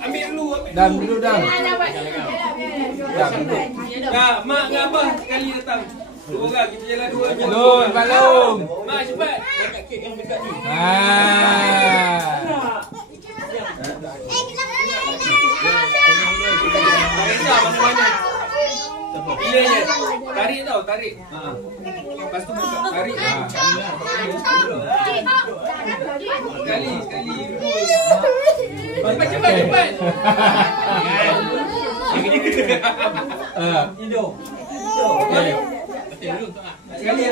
Ambil dulu. Dan dulu dan. Dah, mak dengan abah sekali datang. Dua orang, kita jalan dua. Long, balong. Mak cepat. Dekat kek yang dekat ni. Reza mana-mana. Bila je. Tarik tau, tarik. Lepas tu buka, tarik. Sekali. Cepat. Hidup. Sekali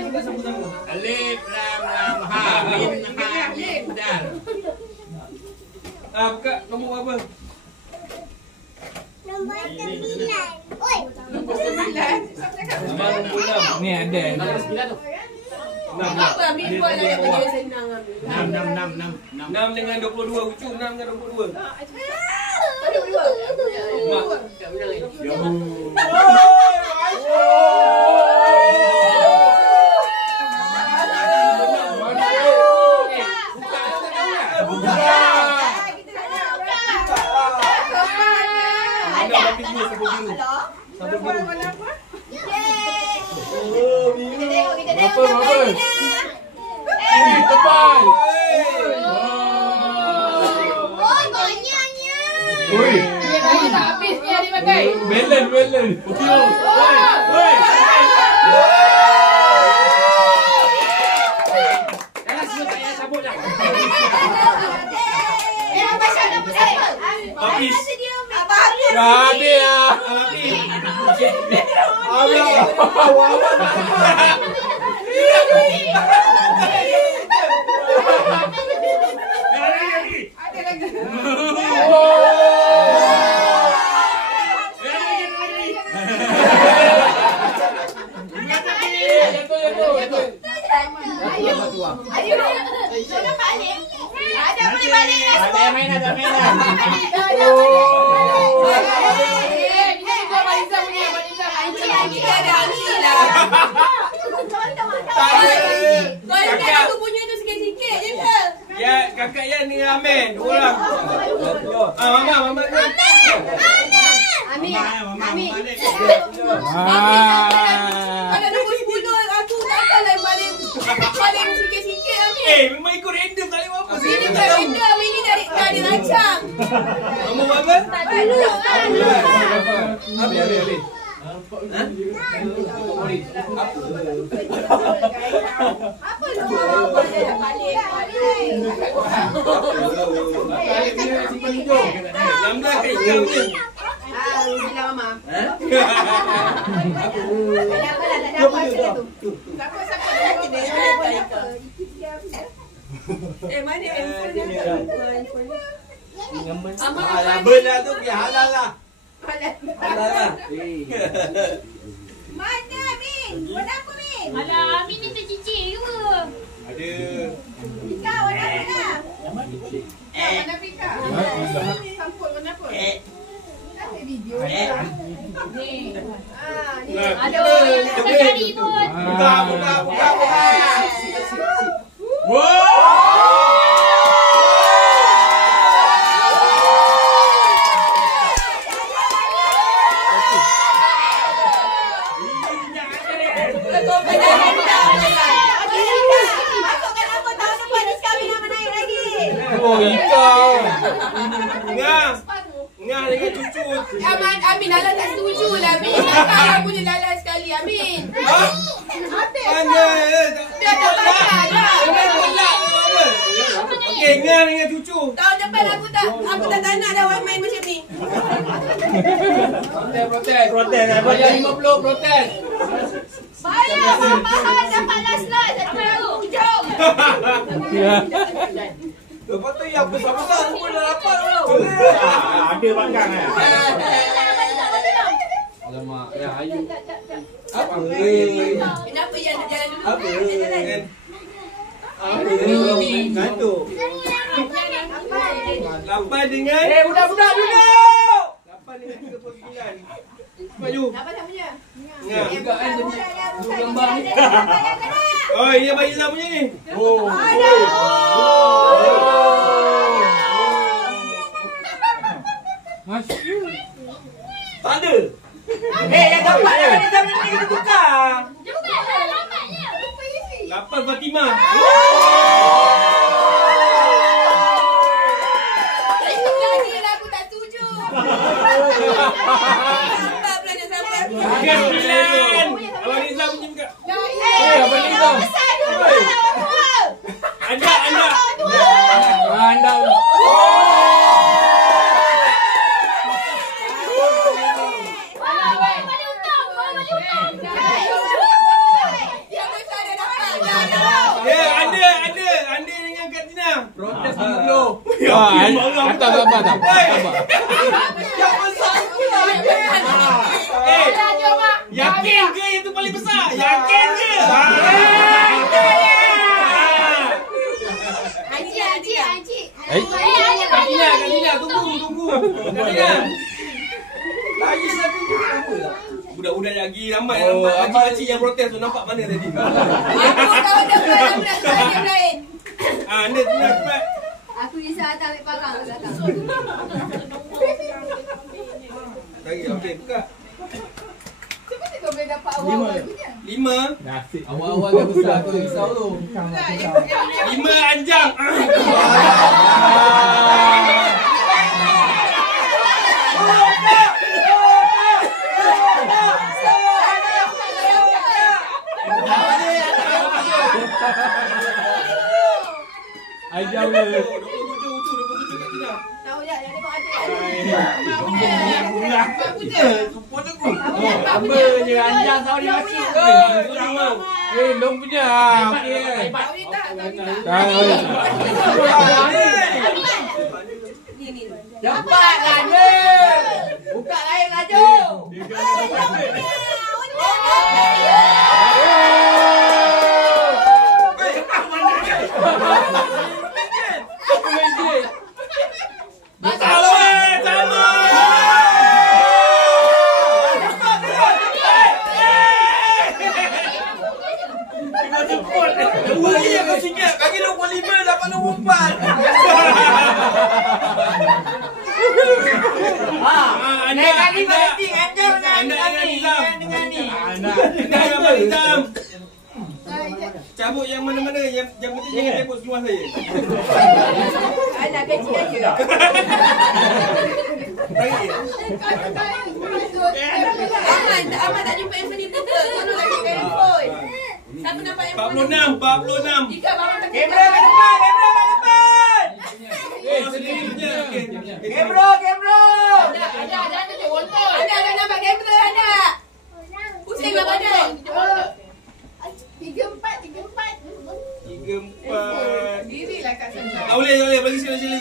kita sama-sama. Alif lam ha mim ha mim dal. Buka nombor apa? Nombor 9. Oi. Nombor 6. Ni ada. Nombor 9 tu. Apa ambil buat lah yang bagi senang ambil. 6 dengan 22. Ucu 6 dengan 22. Aduh, dua. Mak. Tak menang ni. Apa? Ini tebal. Oh, banyaknya. Oi. Dia tak habis ni dia pakai. Melon. Oi. Jangan semua tak payah cabut dah. Abah Syah dapat siapa? Habis. Abah habis. Dah habis ah. Ada lagi. Jangan balik. Ada boleh balik. Ada main. Aku punya tu sikit-sikit je ke? Ya, kakak Yan dengan Amin. Dua orang. Mama. Amin. Ah. Kalau nombor 10 aku takkanlah balik sikit-sikit Amin. Memang ikut random tak boleh apa. Ini tak random, ini dari rancang. Nombor berapa? Tak tahu. Habis. Apa lu bawa dia dah balik. Lambda kat hijau ni. Bila mama. Mana handphone dia? Benda tu biar halal lah. Mana Min? Warna apa Min? Alah, Amin ni tercicik ke? Ada. Pika warna apa? Mana Pika? Sampul warna apa? Ada video. Ni. Ni. Ada orang yang nak cari pun. Buka. Masukkan apa tahun depan ni kami nama naik lagi. Oh, ikan. Ngah dengan cucu. Amin Alah tak setuju lah Amin. Takkan boleh lalas sekali Amin. Dia tak patah lah. Okey, Ngah dengan cucu. Tahun depan aku tak nak dah main macam ni. Protes. Bayar 50 protes. Bayar mahal dapat last satu jom. Lepas tu yang besar-besar semua dah dapat. Ada makan eh. Alamak, ya Ayu. Kenapa yang nak jalan dulu? Apa? Jalan. Gantuk. 8 dengan Budak. 8 dengan 39. Cepat Ju. Apa namanya? Ingat. Buka kan jadi dua gambar ni. Oh, ini Abang Izam punya ni. Oh. Mas. Tak ada. Yang dapat dah ni Izam ni kita tukar. Dia bukan lah, lambatnya. 8 Fatimah. Janganlah aku tak setuju. Nampak pelajar sampai. Bukan 9. Abang Izam punya buka. Abang Izam. Anda. Anda. Balik hutang. Yang besar dia dapat. Ya, Anda dengan Kak Tina. Protes dulu. Atas gambar tak? Gambar. Yang besar pula. Yakin ke yang tu paling besar? Yakin ke? Haji. Kak Tina, tunggu. Kak Tina. Lagi satu tu apa tak? Budak-budak lagi ramai pakcik-pakcik yang protes tu nampak mana tadi? Aku tahu dah bulan saya lain. Anda Tina cepat. Aku risau datang ambil parang ke belakang. Lagi okey buka. Cuba kita boleh dapat awal-awal punya. 5. Nasib. Awal-awal dah besar tu risau tu. 5 anjang. Ajam dia. 27 Kak Tina. Tahu tak? Yang tengok adik. Support aku. Apa je anjang tahu dia masuk. Long punya. Okey. Tahu ni tak? Ni. Cepatlah ni. Buka lain laju. Dua ni yang kau sikit. Bagi nombor 5 dapat nombor 4. Anda Kali banting anda dengan Izam. dengan ni. Anda dengan Abang Izam. Cabut yang mana-mana. Yang penting jangan tepuk seluar saya. Anak kecil aja. Tarik. Aman tak jumpa handphone ni betul. Tolong lagi kan handphone. Siapa nampak handphone? 46. Jika bawa tak Kamera kat depan, kamera kat depan. Sendiri punya. Kamera. Ada tunjuk motor. Ada nampak kamera ada. Pusinglah badan. 3-4. 3-4. Dirilah kat sana. Tak boleh. Bagi sekali.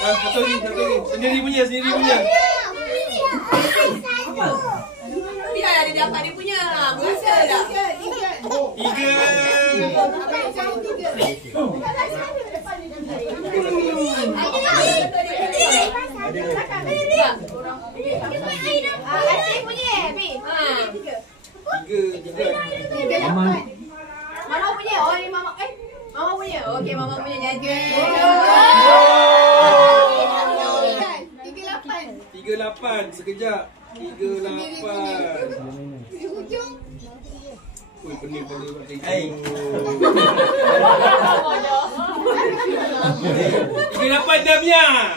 Satu lagi. Sendiri punya. Biarlah dia dapat dia punya. Berasa tak? 3. Asyik punya. Mama punya. Oh ni mama. Mama punya. Okey, mama punya jaga. 38. Sekejap. 38. Ui, pening pada buat Hey. 38 Damia.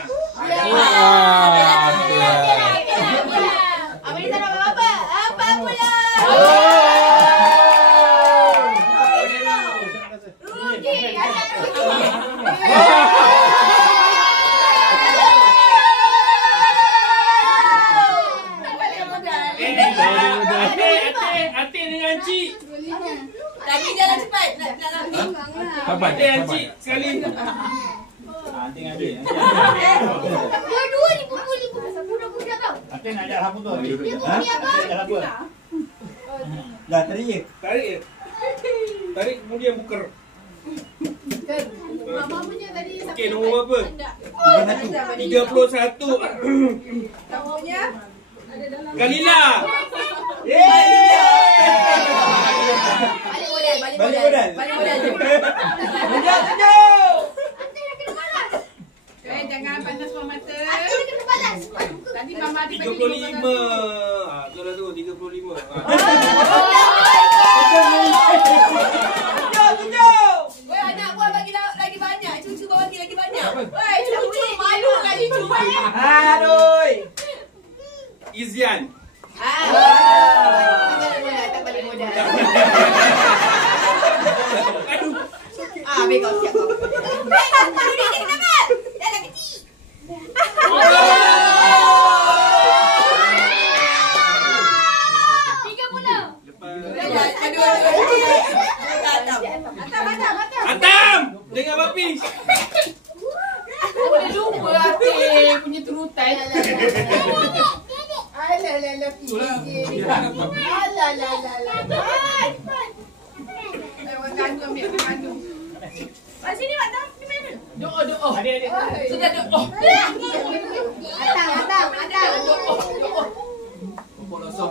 Abang ni tak nak apa? Apa pula? Rugi. Atin dengan Cik. Lagi jalan cepat. Nak ni. Atin dengan Cik sekali. Dua-dua ni pukul budak-budak tau. Atin nak ajak apa tu? Dia bunyi apa? Dah tarik. Tarik kemudian buker. Mama punya tadi. Okey, nombor berapa? 31. Mama punya. Galila. Balik modal. Balik modal. Balik modal. Tunjuk. Jangan panas semua mata. Aku nak kena balas. Tadi Mama ada 35. Tu dah tu 35. Tunjuk. Weh, anak gua bagi lagi banyak. Cucu gua bagi lagi banyak. Weh, cucu malu kan cucu. Aduh. Izian. Tak balik modal. Ambil kau siap kau. Ini kenapa? Dah dah kecil. Atam! Dengan Bapis. Aku dah lupa Atik punya turutan. Alah. Orang kandung ambil orang kandung. Sini Mak Tam, di mana? Doa. Adik. Sudah doa. Atang. Doa. Kopok losong.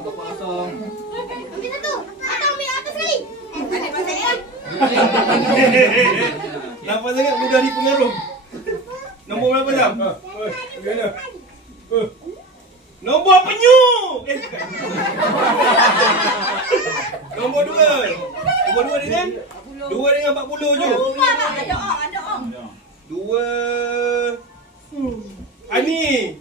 Ambil satu. Atau ambil atas sekali. Adik pasal dia. Nampak sangat mudah dipengaruh. Nombor berapa Tam? Nombor penyu. Nombor 2. Nombor 2 dengan 2 dengan 40 je. Ada ong. 2 Ani.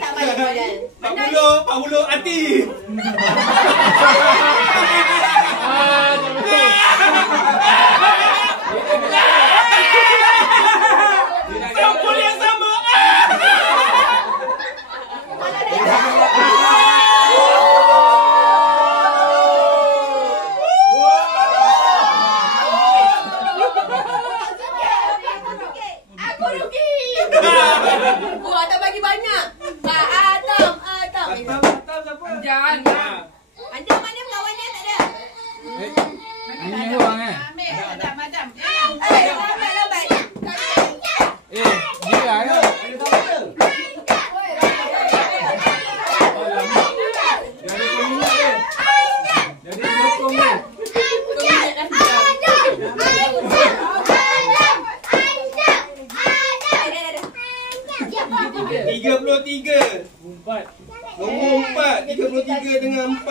Tak balik modal. 40 Ati. Sampul yang sama. Aku rugi. Gua tak bagi banyak. Atam. Atam siapa? Jangan. Anda mana kawannya tak ada? Ini orang Ambil. Madam. Lambat. dia kan? Jadi sokong ni. 33. Nombor 4. 33 dengan 4.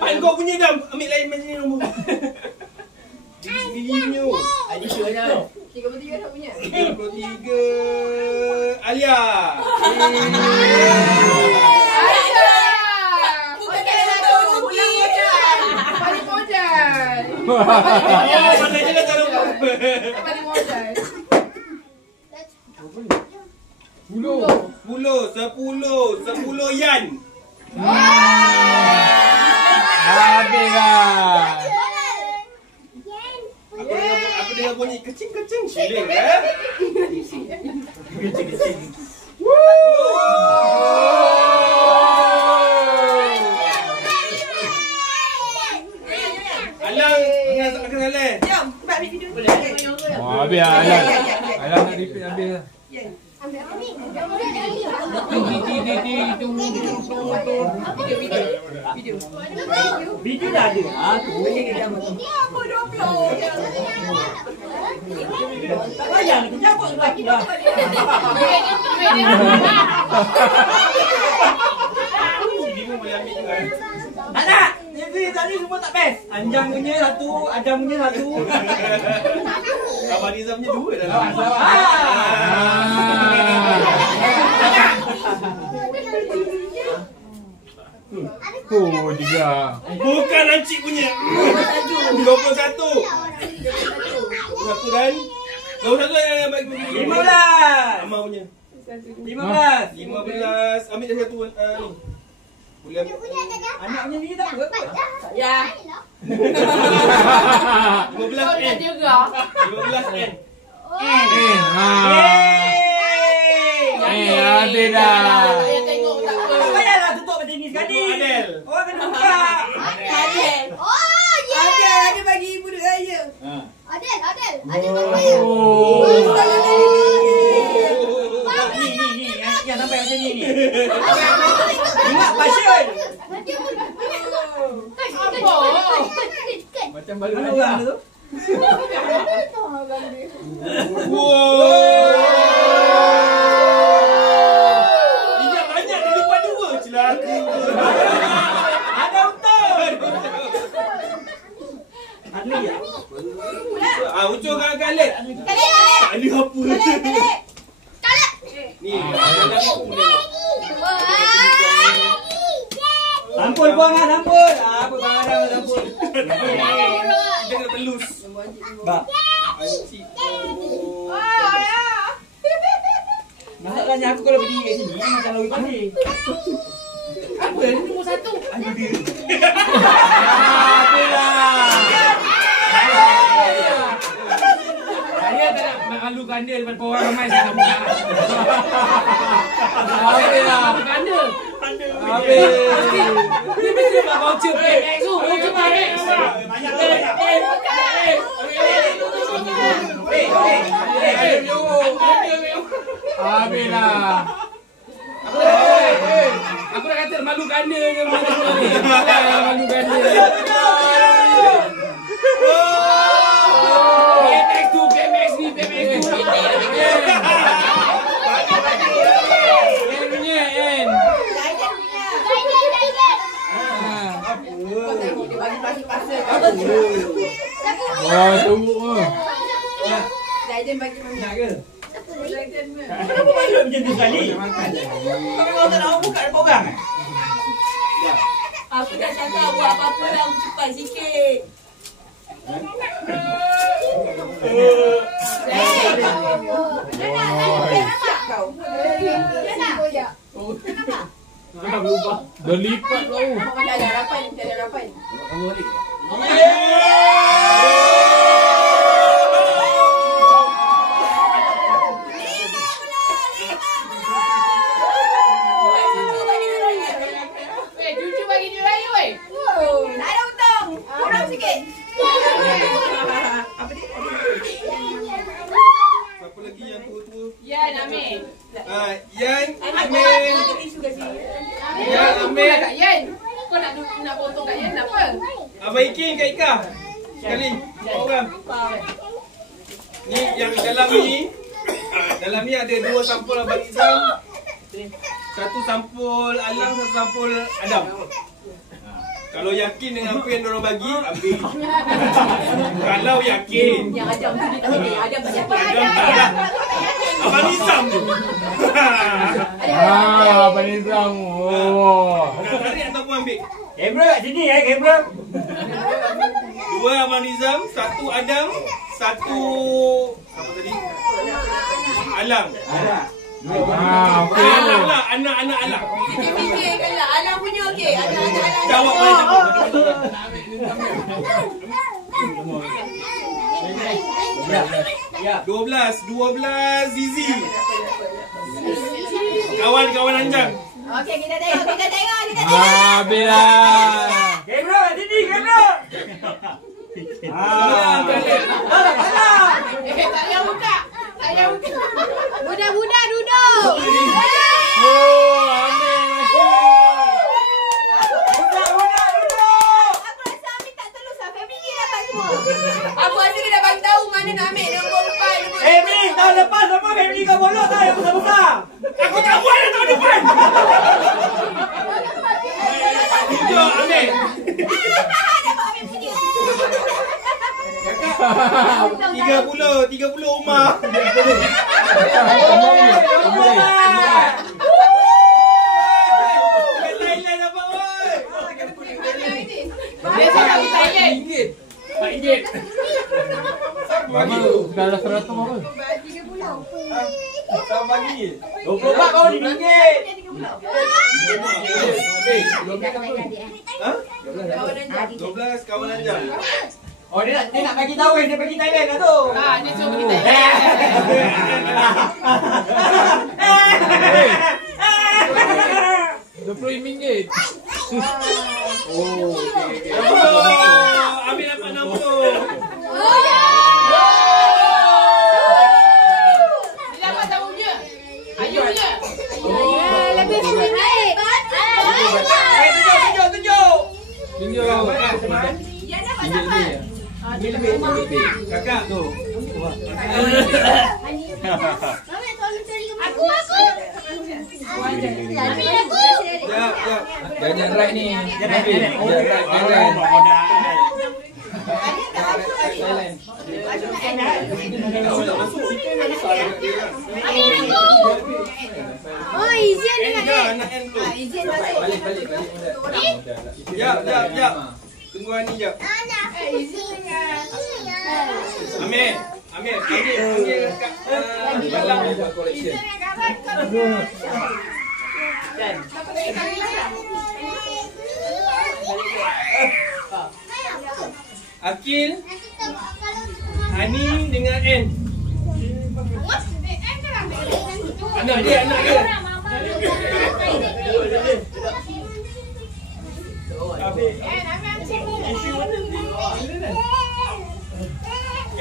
4 kau punya Dam. Ambil lain macam ni nombor. Sendiri punya. 33 tak punya. 33 Alia. Bukan kena tahu rugi. Balik modal. Oh, mana je dah taruh. Balik modal. 10 Yan. Habis lah. Aku dengar bunyi kecing-kecing siling kan? Kecing-kecing. Alang dengan Sakkan Saleh. Jom, buat ambil video. Habis lah. Alang nak repeat habis lah. Ambil apa ni? Video dah ada. Aku 20. Tak payah nak jawab lagi dah. Ini pun boleh ambil juga. Tak nak. Tadi semua tak best. Anjang punya satu, Adam punya satu. Abang Nizam punya 2 dalam. Oh, 3. Bukan lancik punya. 21. 21 dan 21 yang baik punya. 15. Amal punya. 15. 15. Ambil dah satu ni. Boleh ambil. Anak punya ni tak apa? Ya. 15 N. 15 N. Habis dah. Tak payahlah tutup macam ni sekali. Adel. Orang kena buka. Adel. Oh, yeah. Ada bagi ibu duit raya. Adel bagi saya. Oh. Ni sini ni. Ingat passion. Macam baru Mana aja. orang tu? Ingat banyak dia lupa dua. Celaka. Ada betul. Ada ya? Ucur kan Khalid. Tak ada apa. Ni, Sampul buang ah, sampul. Apa barang sampul. kita kena telus. Bak. Masalahnya aku kalau berdiri kat sini macam lari pasir. Apa yang nombor 1? Aduh dia. Saya tak nak malukan dia depan orang ramai saya tak buka. Habislah. Ganda. Habis. Dia mesti dapat voucher PMX tu. Voucher PMX. Banyak. Habislah. Aku dah kata malu ganda je malu ni. Malu ganda. PMX tu, PMX ni, PMX tu. Yang punya kan. Kau tengok dia bagi pasir-pasir. Wah, tunggu ah. Zaiden bagi mana? Nak ke? Zaiden mana? Kenapa malu macam tu sekali? Kau memang tak nak buka depan orang eh? Aku dah cakap buat apa-apa lah. Cepat sikit. Dah lipat tau. Kau dah ada harapan. Dah ada harapan. Cucu bagi dia raya weh. Tak ada hutang. Kurang sikit. Apa dia? Siapa lagi yang tua-tua? Ya, Amir. Yan, Amir. Amir. Tisu kat sini. Ya, Amir. Kak Yan. Kau nak potong Kak Yan apa? Abang Ikin kat Ika. Sekali. Orang. Ni yang dalam ni. Dalam ni ada 2 sampul Abang Izam. 1 sampul Alang, 1 sampul Adam. Kalau yakin dengan apa yang diorang bagi, ambil. Kalau yakin. Yang Adam tu dia tak boleh. Adam tak yakin. Adam tak ada. Abang Izam tu. Abang Nizam. Oh. Nak tarik ataupun ambil? Kamera kat sini kamera. 2 Abang Nizam, 1 Adam, 1 siapa tadi? Alang. Okey. Alang lah, anak-anak Alang. Fikir-fikirkan lah. Alang punya okey. Alang. Jawab boleh jawab. Ya. 12 Zizi. Kawan-kawan Anjang. Okey, kita tengok. Habislah. Kamera kat sini, kamera. Tak payah buka. Tak payah buka. Budak-budak duduk. Oh, ambil masuk. Budak-budak duduk. Aku rasa Amir tak telus lah. Family dia dapat semua. Aku rasa dia dah bagi tahu mana nak ambil nombor 4. Family tahun lepas apa family kau bolok tak yang besar-besar. Aku tak buat dah tahun depan. Jom ambil. Kakak 30 rumah. Thailand dapat oi. Biasa nak pergi Thailand. RM4. Bagi dah 100 apa? Tak bagi. 24 kau RM5. Ha? 12 kawan Anjang. Oh dia nak bagi tahu dia pergi Thailand dah tu. Dia suruh pergi Thailand. RM20. Oh, okey. Ambil dapat 60. Dia dapat tahu je. Ayu je. Tunjuk. Tunjuk. Yang dapat siapa? Kakak tu. Aku. Jap. Jangan right ni. Jangan right. Oh, izin dengan Dah anak N tu. Izin masuk. Balik. Jap. Tunggu Ani jap. Izin dengan. Amir kat dalam ni buat collection. Izin dengan kawan. Akil, Ani dengan N. Anak dia.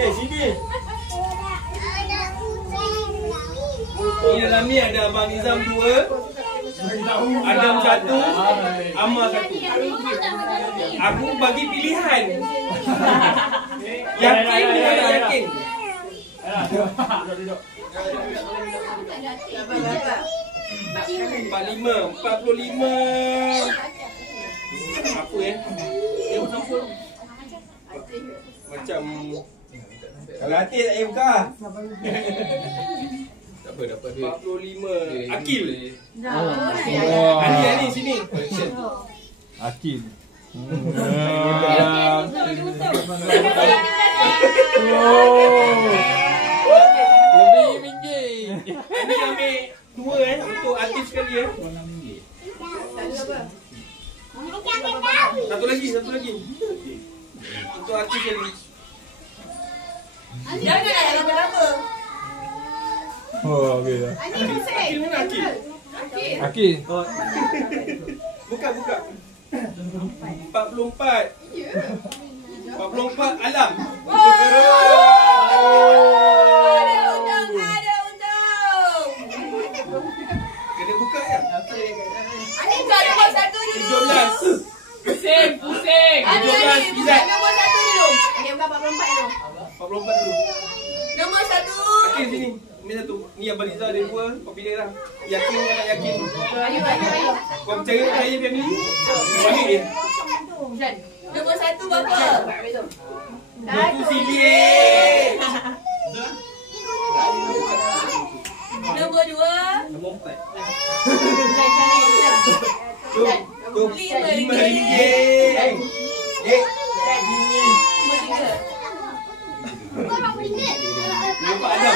Sini. Ni dalam ni ada Abang Nizam 2, Adam 1, Amma 1. Aku bagi pilihan. Yakin dengan tak yakin? 45. Apa kenapa? Macam Kalau hati tak payah buka. Tak apa, dapat duit. 45. Akil. Wah. Ani sini. Akil. Lebih ringgit. Ani ambil 2 untuk Akil sekali . Satu lagi. Untuk Akil sekali. Jangan nak lama-lama. Oh, okey dah. Akil mana Akil? Akil. Buka. 44. 44 Alam. Ada untung. Kena buka ya. Ani buka nombor 1 dulu. 17. Pusing. Ani buka nombor 1 dulu. Ani buka 44 dulu. 44 dulu. Nombor 1. Akil sini. Ni satu. Ni Abang Liza ada 2. Kau pilih lah. Yakin dengan tak yakin. Ayu. Kau percaya tak saya family? Bagi dia. Nombor 1 berapa? Buku CD. Nombor 2. Nombor 4. Tu. RM5. Nampak Adam.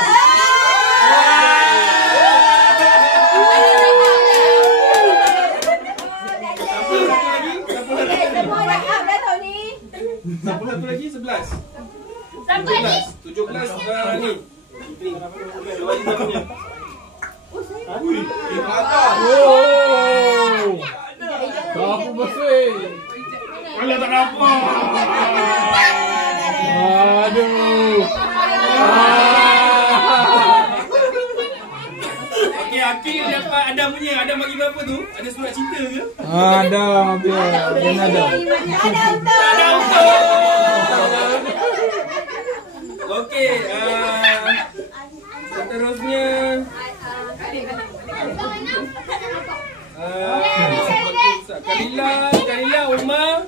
Siapa satu lagi? 11. Sampai ni. 17 ni. Ni. Dua Liza punya. Ui, atas. Aku bersih. Alah tak dapat. Aduh. Okey, Akil dapat Adam punya. Adam bagi berapa tu? Ada surat cinta ke? Ada, biar. Ada. Ada untuk. Okey, seterusnya Kalila, Umar,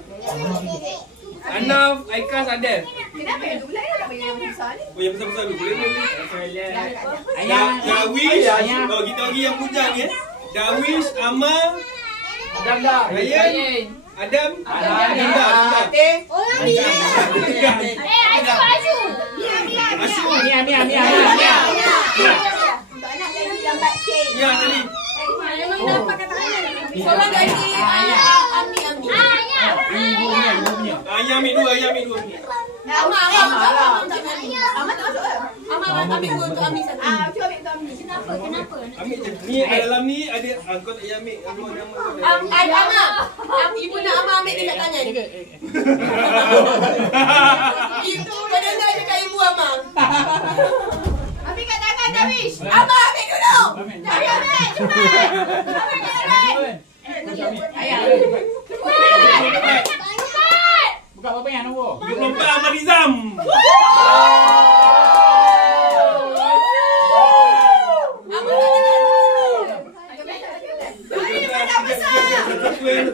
Anaf, Aikas, Adel. Kenapa yang tu pula nak bagi yang besar ni? Oh, yang besar-besar dulu. Boleh. Dawish. Oh, kita bagi yang bujang ni. Dawish, Amar, Ryan, Adam. Orang dia. Aku Aju. Asyuk. Mia. Untuk anak lagi lambat sikit. Ya, tadi. Memang nampak kata-kata. Seorang lagi Ami. Ayam ambil dua. Amat tak masuk ke? Amat ambil dua untuk Ami satu. Cuba ambil untuk Ami. Kenapa? Ambil je. Ni dalam ni ada kau tak payah ambil nama kau. Ada Amat. Ibu nak Amat ambil dekat tangan. Itu kau dengar cakap ibu Amat. Ambil kat tangan Dawish. Amat ambil dulu. Dawish ambil. Cepat. Ambil. Ayah. Buka berapa yang nombor? 34 Ahmad Nizam.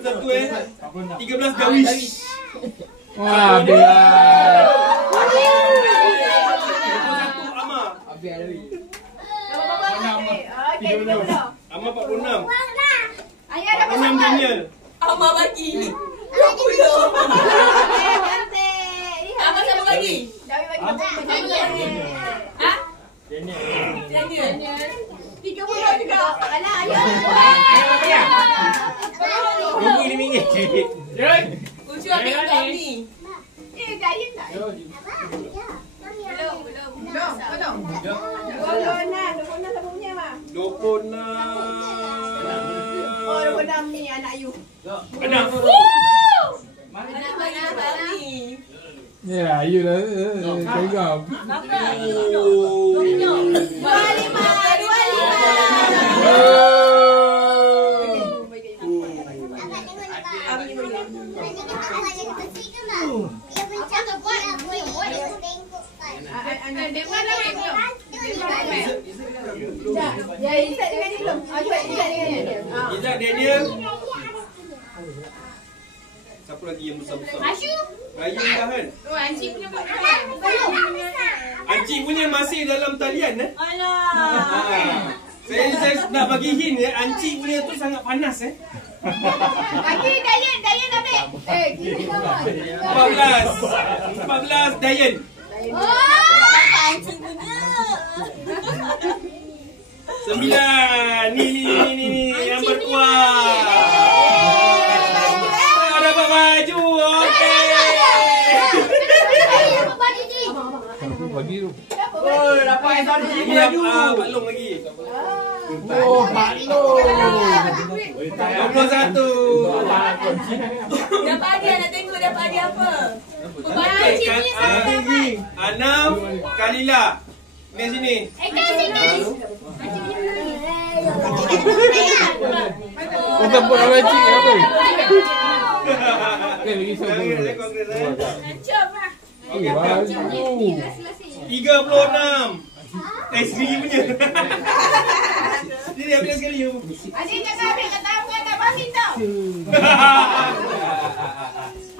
Satu 13 Gawish. Wah, biar. 21 Amar. Amar 46. Ayah dah 46 Daniel. Amar bagi. 20. Amar siapa bagi? Ha? Daniel. 30 juga. Alah, ayah. RM25. Ucu ambil untuk ni. Kain tak? Belum. 26 siapa punya, Mak? 26. Oh, 26 ni anak you. Anak. Mana ni? Ya, you lah. Tengok. Izat Daniel. Siapa lagi yang besar-besar? Asyu. Raya dah kan? Oh, Ancik punya buat. Ancik punya masih dalam talian Alah. Saya nak bagi hint ya, Ancik punya tu sangat panas Lagi Dayan ambil. Kiri bawah. 14 Dayan. Oh, Ancik punya. 9 ni yang berkuat. Dapat baju. Okey. Bagi tu. Oh, dapat yang tadi Ini Pak Long lagi. Oh, Pak Long. 21. Dapat hadiah nak tengok dapat hadiah apa? Anam Kalila. Ni sini. kat sini. Bukan pun orang cik apa? Ni lagi Saya siapa? kongres saya. Macam lah. Okey. Baju. 36. Sendiri punya. Sendiri ambil sekali. Adik jangan ambil kat tangan tak Bamin tau.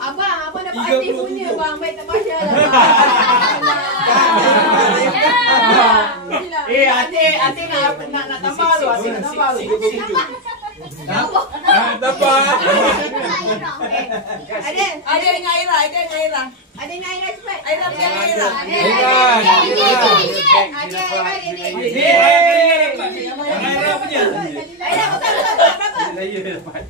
Abang dapat adik punya bang. Baik tak payah lah. Atik nak tambah tu. Atik nak tambah tu. Dapat. Ada dengan Aira, Ada dengan Aira cepat. Aira pergi ambil Aira. Aira punya. Aira berapa? Saya dapat.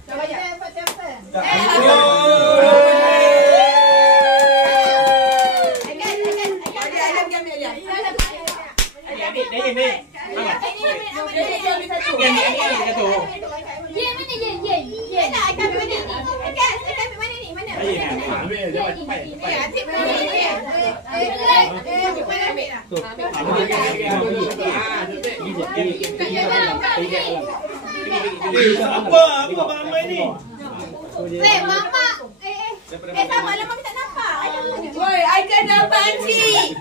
Siapa? Apa ramai ni? Mama. Sama lama tak nampak. Woi, I kan dapat Ancik.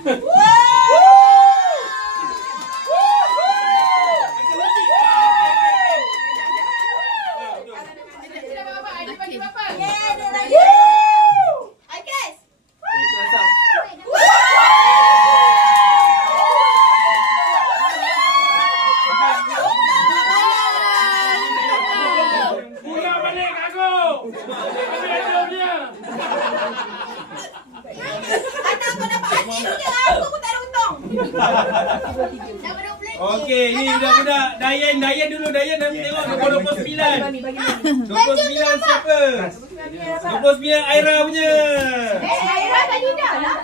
Okey, ni budak-budak Dayan dulu. Dayan dah tengok nombor 29. 29 siapa? 29 Aira punya. Aira tadi dah lah.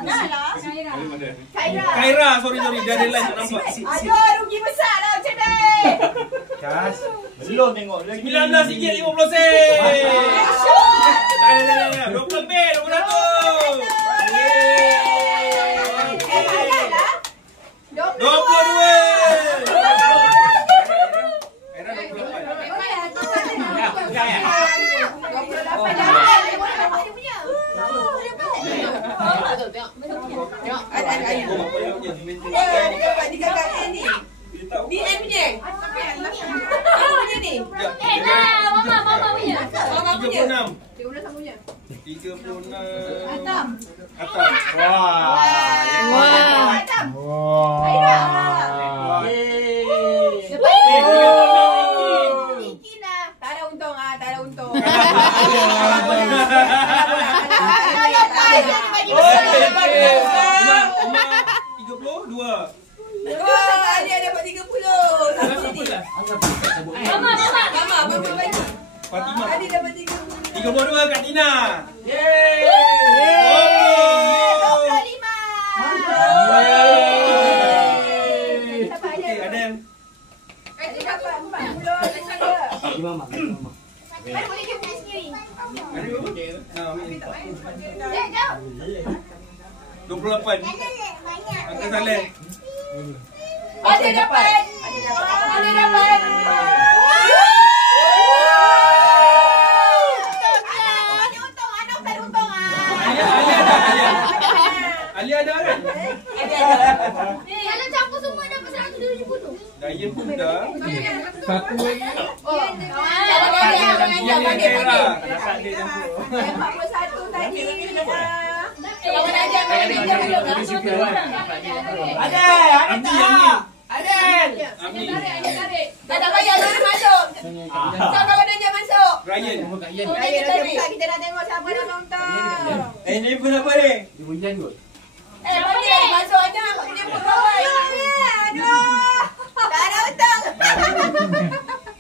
Kaira, sorry dia ada line tak nampak. Aduh, rugi besar lah macam ni. Belum tengok lagi. RM19.50. Tak ada. 20 lebih, 21. 22. Aira 28. 28 dah. Dia punya. Tengok. Ada air. Oh, apa yang punya? Dia dapat di kakaknya ni. Ni M punya. Aku punya ni. Mama punya. Mama punya. 36. Atam. Atas. Wah. Atam. Wah. Bikin lah. Tak ada untung ah, tak ada untung. Umar 32. Wah, dia dapat 30. Satu ni. Mama. Mama bagi. Fatimah. Tadi dapat 30. 32 Kak Tina. Yeay. 25. Dapat Okey, ada yang dapat 40. Mama. Mana boleh dia punya sendiri. ada berapa? Nah, ambil. Jauh. 28. Banyak. Angka Saleh. Ada dapat. Ada dapat. Ada untung, ada bukan untung ah. Alia ada kan? Kalau campur semua dapat 170. Daya pun dah. Satu lagi. Yang Era. Dapat dia campur. 41 tadi. Kawan ajar Ada. Amni, Amni. Ada. Amni. Tak ada bayar mana masuk. Siapa kawan ajar masuk? Ryan. Raya dah buka, kita nak tengok siapa dah nonton. Ni pun apa ni? Dia hujan kot. Bagi dia masuk aja. Bagi dia pun kawan. Aduh. Tak ada untung.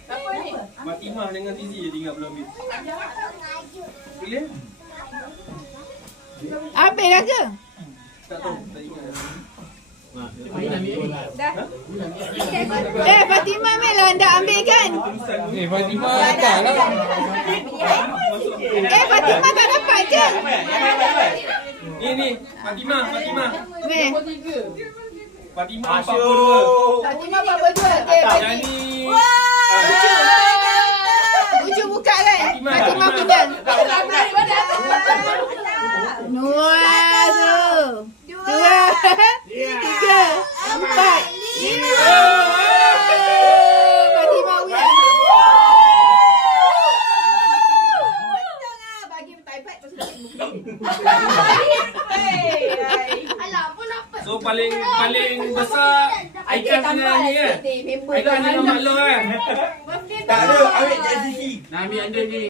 Apa ni? Fatimah dengan Tizi je tinggal belum habis. Boleh? Habis dah ke? Tak tahu, tak ingat. Dah. Fatimah Mel anda ambil kan? Tulisan tu. Fatimah tak lah. Fatimah tak dapat ke? Ni, Fatimah. Mel. Fatimah Masuk. 42. Fatimah 42. Okey, Yang ni. Uju buka kan? Fatimah. Fatimah punya. Dua, tiga, empat, lima. Fatimah punya. Untung ah bagi iPad pasal Alah, apa dapat? So paling besar Aikan dengan ni kan? Aikan dengan Mak Long kan? Tak ada. Ambil JCC. Nak ambil anda ni.